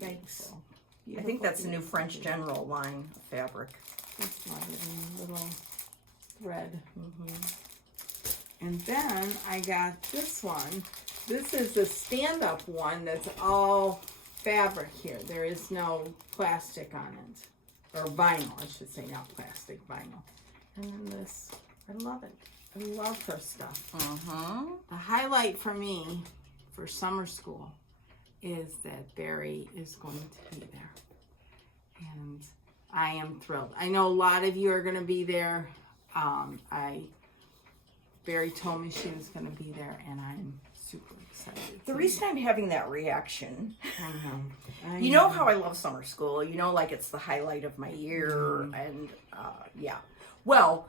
Yikes. Beautiful. I think that's the new Beautiful, French beautiful. General line of fabric. Just love it in a little thread. Mm-hmm. And then I got this one. This is a stand-up one that's all fabric here. There is no plastic on it. Or vinyl, I should say, not plastic, vinyl. And then this, I love it. I love her stuff. Mm-hmm. The highlight for me for summer school is that Barry is going to be there. And I am thrilled. I know a lot of you are going to be there. Barry told me she was going to be there, and I'm super excited. The reason I'm having that reaction, I you know how I love summer school. You know, like it's the highlight of my year, Mm-hmm. and yeah. Well,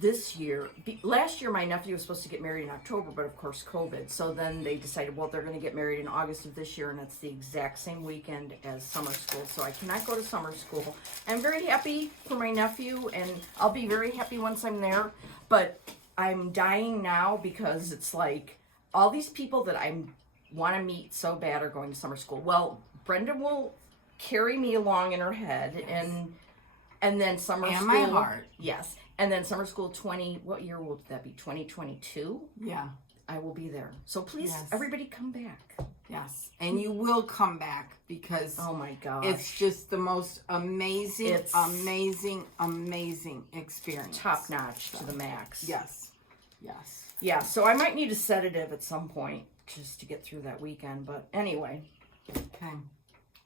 this year, last year my nephew was supposed to get married in October, but of course COVID. So then they decided, well, they're going to get married in August of this year, and it's the exact same weekend as summer school. So I cannot go to summer school. I'm very happy for my nephew, and I'll be very happy once I'm there. But I'm dying now because it's like all these people that I want to meet so bad are going to summer school. Well, Brenda will carry me along in her head, and then summer and school. my heart. Yes, and then summer school 20. What year will that be? 2022. Yeah. I will be there. So please, everybody, come back. Yes, and you will come back because oh my gosh, it's just the most amazing, amazing experience. Top notch to the max. Yes, yes. Yeah, so I might need a sedative at some point just to get through that weekend. But anyway, okay.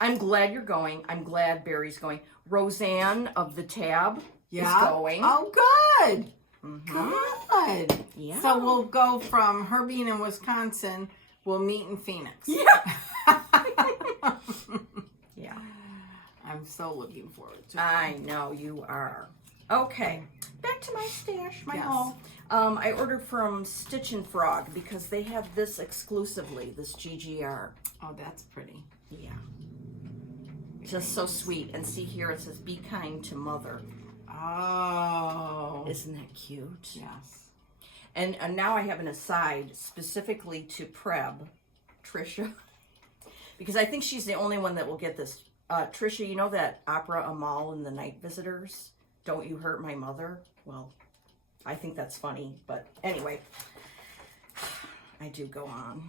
I'm glad you're going. I'm glad Barry's going. Roseanne of the Tab is going. Oh, good. Good. Yeah. So we'll go from her being in Wisconsin. We'll meet in Phoenix. Yeah. Yeah. I'm so looking forward to it. I know you are. Okay. Back to my stash, my haul. I ordered from Stitch and Frog because they have this exclusively, this GGR. Oh, that's pretty. Yeah. Just so sweet. And see here it says, be kind to mother. Oh. Isn't that cute? Yes. And now I have an aside specifically to Preb, Trisha, because I think she's the only one that will get this. Trisha, you know that opera Amal and the Night Visitors? Don't You Hurt My Mother? Well, I think that's funny, but anyway, I do go on.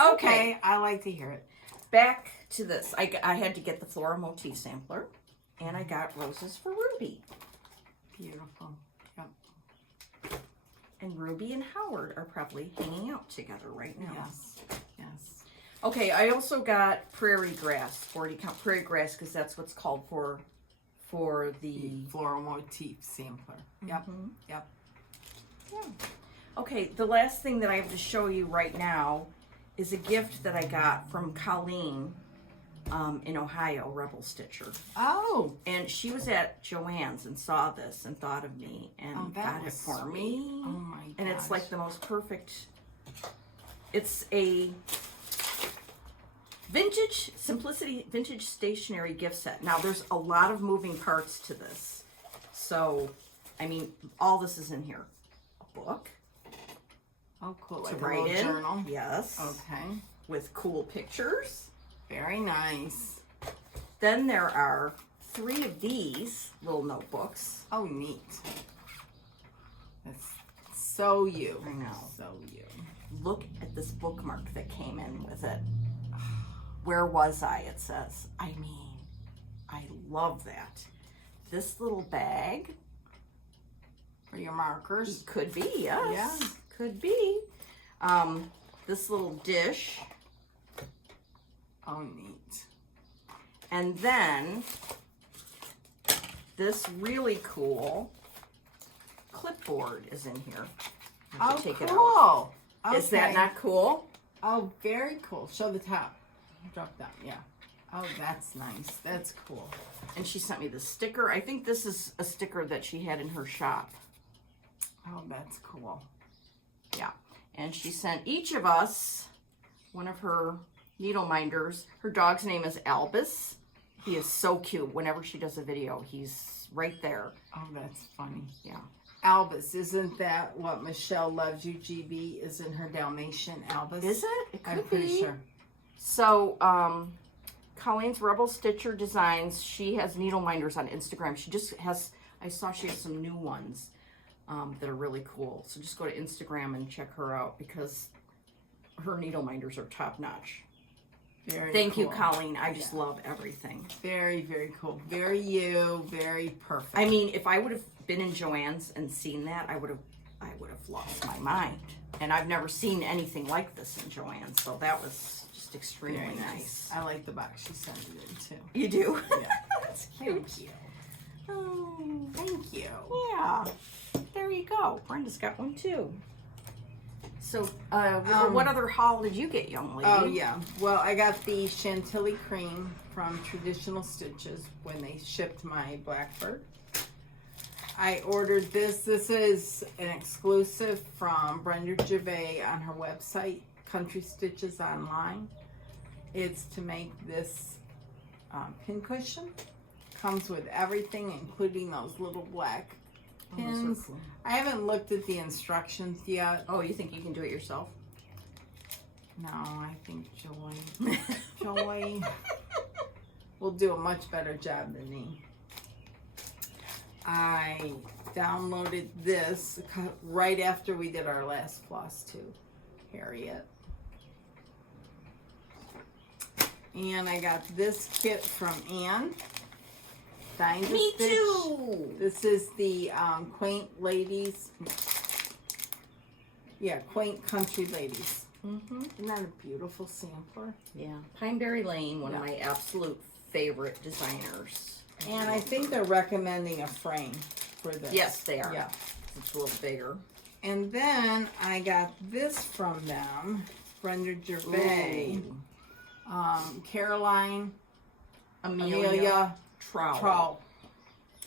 Okay, I like to hear it. Back to this. I had to get the floral motif sampler, and I got roses for Ruby. Beautiful. Yep. And Ruby and Howard are probably hanging out together right now. Yes. Yes. Okay, I also got prairie grass, 40 count prairie grass, because that's what's called for the floral motif sampler. Yep. Yep. Yeah. Okay, the last thing that I have to show you right now is a gift that I got from Colleen in Ohio, Rebel Stitcher. Oh. And she was at Joann's and saw this and thought of me and got it for me. Oh my gosh. And it's like the most perfect. It's a vintage simplicity vintage stationery gift set. Now there's a lot of moving parts to this. So, I mean, all this is in here. A book. Oh, cool. To Like write a little in. journal. Yes. Okay. With cool pictures. Very nice. Then there are 3 of these little notebooks. Oh, neat. That's so you. I know. So you. Look at this bookmark that came in with it. Where was I? It says. I mean, I love that. This little bag. For your markers. Could be, yes. Yeah. Could be. This little dish. Oh, neat. And then this really cool clipboard is in here. I have to take it out. Cool. Okay. Is that not cool? Oh, very cool. Show the top. Drop down. Yeah. Oh, that's nice. That's cool. And she sent me the sticker. I think this is a sticker that she had in her shop. Oh, that's cool. Yeah. And she sent each of us one of her needle minders. Her dog's name is Albus. He is so cute. Whenever she does a video, he's right there. Oh, that's funny. Yeah. Albus, isn't that what Michelle Loves You GB is in her Dalmatian, Albus? Is it? It could I'm pretty be. sure. So, Colleen's Rebel Stitcher Designs, she has needle minders on Instagram. She just has, I saw she has some new ones that are really cool. So just go to Instagram and check her out because her needle minders are top notch. Very Thank cool. you, Colleen. I just love everything. Very, very cool. Very you. Very perfect. I mean, if I would have been in Joann's and seen that, I would have lost my mind. And I've never seen anything like this in Joann's, so that was just extremely very nice. I like the box she sent it in too. You do? Yeah. That's cute. Thank you. Oh, Thank you. yeah. There you go. Brenda's got one too. So, what other haul did you get, young lady? Oh, yeah. Well, I got the Chantilly cream from Traditional Stitches when they shipped my Blackbird. I ordered this. This is an exclusive from Brenda Gervais on her website, Country Stitches Online. It's to make this pincushion. Comes with everything, including those little black pins. Cool. I haven't looked at the instructions yet. Oh, you think you can do it yourself? No, I think Joy will do a much better job than me. I downloaded this right after we did our last floss too, Harriet. And I got this kit from Anne. Me too. This is the Quaint Ladies. Yeah, Quaint Country Ladies. Isn't that a beautiful sampler? Yeah. Pineberry Lane, one of my absolute favorite designers. And I think they're recommending a frame for this. Yes, they are. Yeah. It's a little bigger. And then I got this from them, Brenda Gervais, Caroline, Amelia Trowell.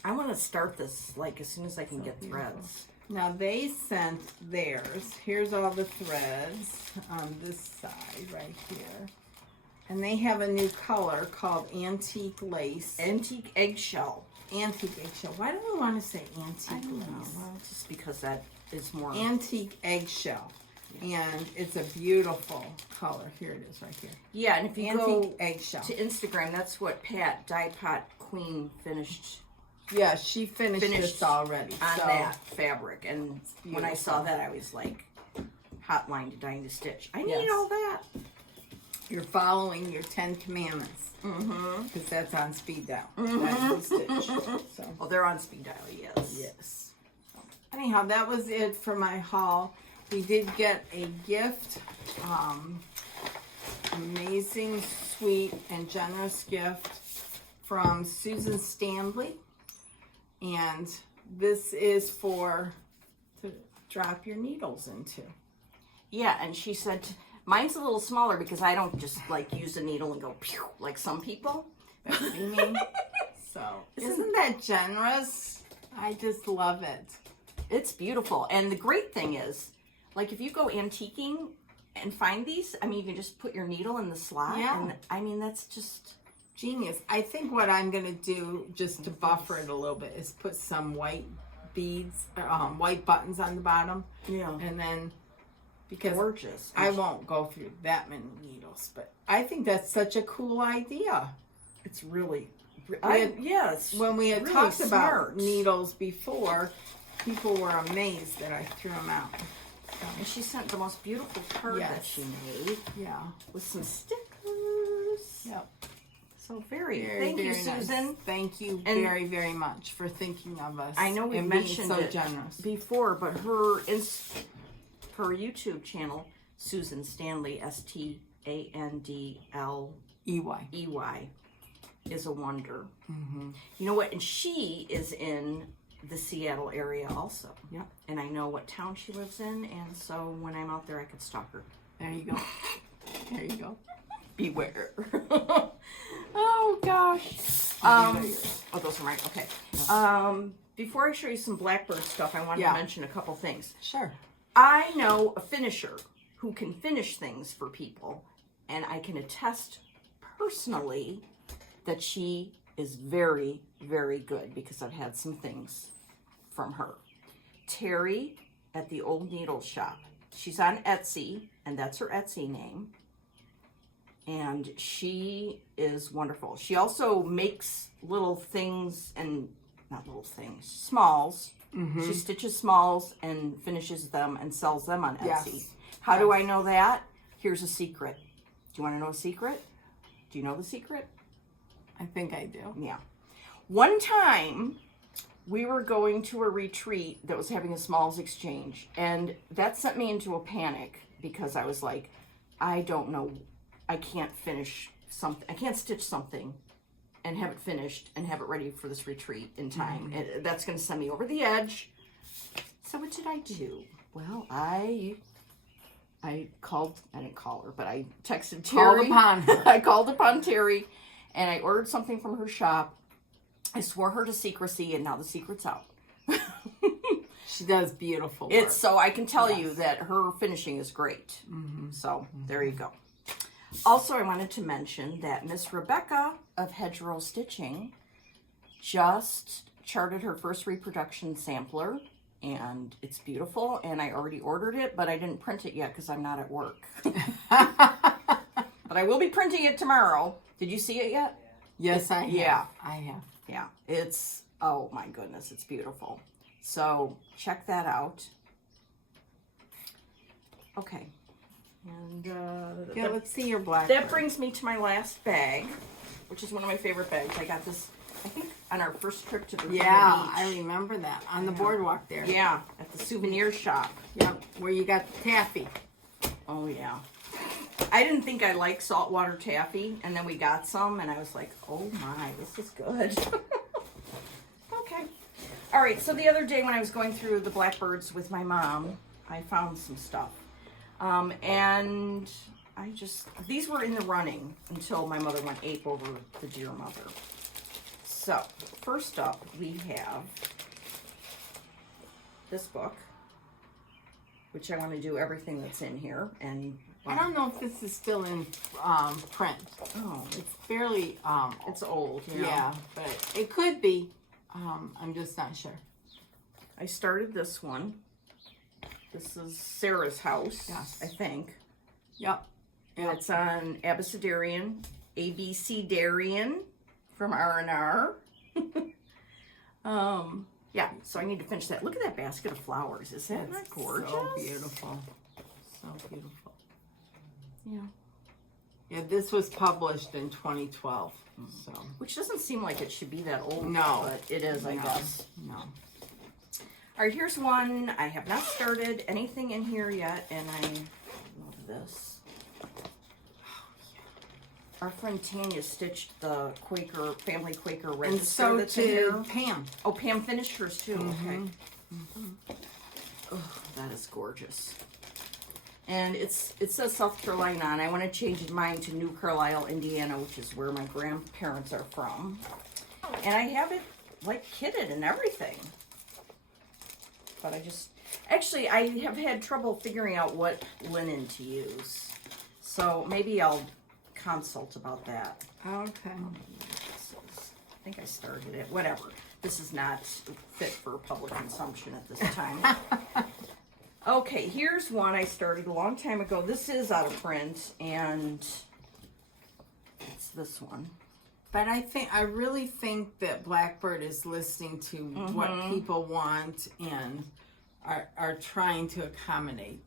I want to start this like as soon as I can get threads. Now they sent theirs. Here's all the threads on this side right here. And they have a new color called Antique Lace. Antique Eggshell. Antique Eggshell. Why do we want to say Antique Lace? Well, just because that is more... Antique Eggshell. Yeah. And it's a beautiful color. Here it is right here. Yeah, and if you Antique go Eggshell. to Instagram, that's what Pat, Dye Pot Queen, finished. Yeah, she finished this already. On that fabric. And when I saw that, I was like, hotline to Dying to Stitch. I need all that. You're following your 10 Commandments. Because that's on speed dial. That's the stitch. So. Oh, they're on speed dial, yes. Yes. Anyhow, that was it for my haul. We did get a gift. Amazing, sweet, and generous gift from Susan Stanley. And this is to drop your needles into. Yeah, and she said... Mine's a little smaller because I don't just like use a needle and go pew like some people. That's what you mean? So isn't that generous? I just love it. It's beautiful. And the great thing is, like if you go antiquing and find these, I mean you can just put your needle in the slot. Yeah. And I mean that's just genius. I think what I'm gonna do just to buffer it a little bit is put some white beads, white buttons on the bottom. Yeah. And then because gorgeous. I won't go through that many needles, but I think that's such a cool idea. It's really, yes. When we had really talked about needles before, people were amazed that I threw them out. So. And she sent the most beautiful card that she made. Yeah. With some stickers. Yep. So thank you, Susan. Nice. Thank you very, very much for thinking of us. I know we mentioned so it generous before, but her YouTube channel, Susan Stanley, STANDLEY, is a wonder. You know what? And she is in the Seattle area also. Yep. And I know what town she lives in, and so when I'm out there, I could stalk her. There you go. There you go. Beware. Oh gosh. Oh, those are mine. Okay. Before I show you some Blackbird stuff, I wanted to mention a couple things. Sure. I know a finisher who can finish things for people, and I can attest personally that she is very, very good because I've had some things from her. Terry at the Old Needle Shop. She's on Etsy, and that's her Etsy name. And she is wonderful. She also makes little things, and not little things, smalls. She stitches smalls and finishes them and sells them on Etsy. How do I know that? Here's a secret. Do you want to know a secret? Do you know the secret? I think I do. Yeah. One time, we were going to a retreat that was having a smalls exchange, and that sent me into a panic because I was like, I don't know, I can't finish something, I can't stitch something and have it finished and have it ready for this retreat in time. And that's going to send me over the edge. So what did I do? Well, I called, I didn't call her, but I texted Terry. Called upon her. I called upon Terry, and I ordered something from her shop. I swore her to secrecy, and now the secret's out. She does beautiful work. It's so I can tell you that her finishing is great. So there you go. Also, I wanted to mention that Miss Rebecca of Hedgerow Stitching just charted her first reproduction sampler, and it's beautiful, and I already ordered it, but I didn't print it yet because I'm not at work. But I will be printing it tomorrow. Did you see it yet? Yes, I have. Yeah. I have. Yeah, it's, oh my goodness, it's beautiful. So check that out. Okay. And Yeah, let's see your Blackbird. that brings me to my last bag, which is one of my favorite bags. I got this, I think, on our first trip to Virginia Yeah, Beach. I remember that. On the boardwalk there. Yeah, at the souvenir shop. Yep, where you got the taffy. Oh, yeah. I didn't think I liked saltwater taffy, and then we got some, and I was like, oh my, this is good. Okay. All right, so the other day when I was going through the Blackbirds with my mom, I found some stuff. And I just, these were in the running until my mother went ape over the dear mother. So, first up, we have this book, which I want to do everything that's in here. And I don't know if this is still in print. oh, It's fairly, it's old. You know? yeah, but it could be. I'm just not sure. I started this one. This is Sarah's house, Yes. I think. Yep. And it's on Abecedarian, Abecedarian from R&R. Yeah, so I need to finish that. Look at that basket of flowers. Is that not gorgeous? So beautiful. So beautiful. Yeah. Yeah, this was published in 2012. So Which doesn't seem like it should be that old. No. But it is, I No. guess. no. All right, here's one. I have not started anything in here yet, and I love this. Our friend Tanya stitched the Quaker, family Quaker And register so that's in here. did Pam. Oh, Pam finished hers too. Okay. Oh, that is gorgeous. And it says South Carolina, and I want to change mine to New Carlisle, Indiana, which is where my grandparents are from. And I have it like kitted and everything. But actually, I have had trouble figuring out what linen to use. So maybe I'll consult about that. Okay. I think I started it. Whatever. This is not fit for public consumption at this time. Okay, here's one I started a long time ago. This is out of print, and it's this one. But I really think that Blackbird is listening to what people want and are trying to accommodate.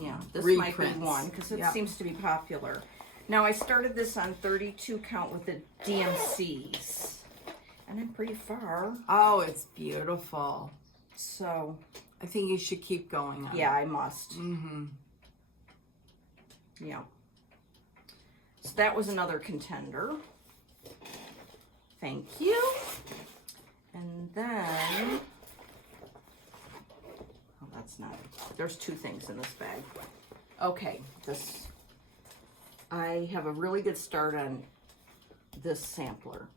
Yeah, this reprints. might be one because it Yep. seems to be popular. Now, I started this on 32 count with the DMCs, and I'm pretty far. Oh, it's beautiful. So, I think you should keep going on. yeah, I must. Mm-hmm. Yeah. So that was another contender. Thank you. And then, oh, that's not, there's two things in this bag. Okay, I have a really good start on this sampler.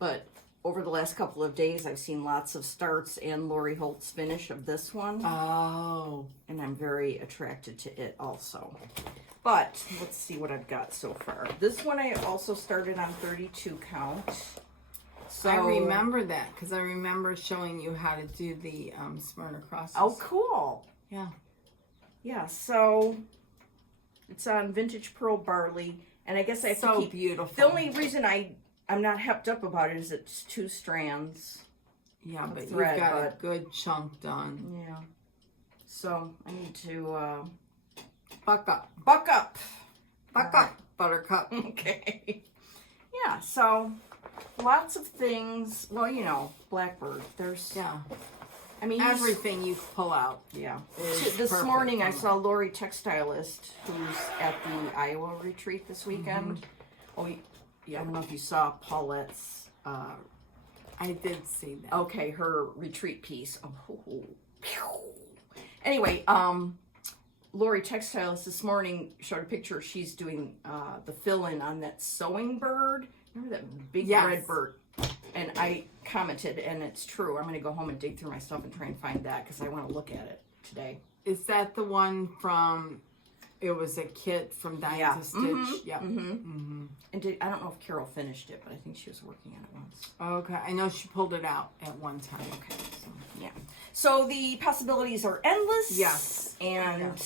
But over the last couple of days, I've seen lots of starts and Lori Holt's finish of this one. Oh. And I'm very attracted to it also. But let's see what I've got so far. This one I also started on 32 count. So I remember that because I remember showing you how to do the Smyrna crosses. Oh, cool. Yeah. Yeah, so it's on Vintage Pearl Barley. And I guess I have to So keep... beautiful. The only reason I'm not hepped up about it is it's 2 strands. Yeah, but thread, you've got but- a good chunk done. Yeah. So I need to Buck up. buck up. Buck up, Buttercup. Okay. Yeah, so lots of things. Well, you know, Blackbird. There's, Yeah. I mean, Everything you pull out. yeah. is This perfect morning I for saw Lori Textilist, who's at the Iowa retreat this weekend. Oh, yeah, I don't know if you saw Paulette's, I did see that. okay, her retreat piece. Oh, anyway, Lori Textilist this morning showed a picture. She's doing the fill-in on that sewing bird. Remember that big Yes. red bird? And I commented, and it's true. I'm going to go home and dig through my stuff and try and find that because I want to look at it today. Is that the one from It was a kit from Dying Yeah. to Stitch. Mhm. Yep. Mm-hmm. And I don't know if Carol finished it, but I think she was working on it once. Okay. I know she pulled it out at one time. Okay. Yeah. So the possibilities are endless. Yes. And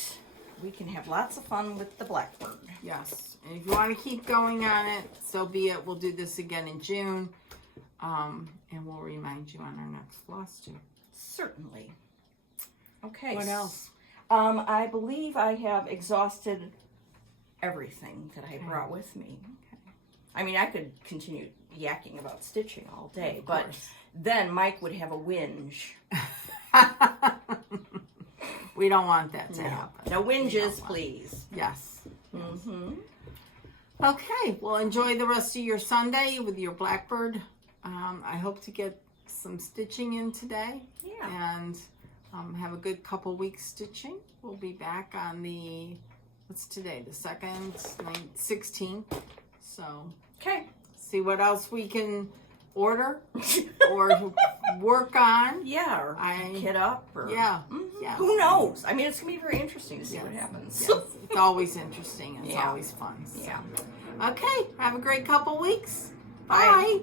we can have lots of fun with the Blackbird. Yes. And if you want to keep going on it, so be it. We'll do this again in June. And we'll remind you on our next floss too. Certainly. Okay. What else? I believe I have exhausted everything that I brought with me. Okay. I mean, I could continue yakking about stitching all day, Of but course. then Mike would have a whinge. We don't want that to happen. No whinges, please. Yes. Mm-hmm. Okay. Well, enjoy the rest of your Sunday with your Blackbird. I hope to get some stitching in today. Yeah. And have a good couple weeks stitching. We'll be back on what's today? The 2nd, 16th. So Okay. see what else we can order or work on. Yeah, or kit up. Or, Yeah. Mhm. Yeah. Who knows? I mean, it's going to be very interesting to see what happens. Yes. It's always interesting. It's Yeah. always fun. So. Yeah. Okay. Have a great couple weeks. Bye. Bye.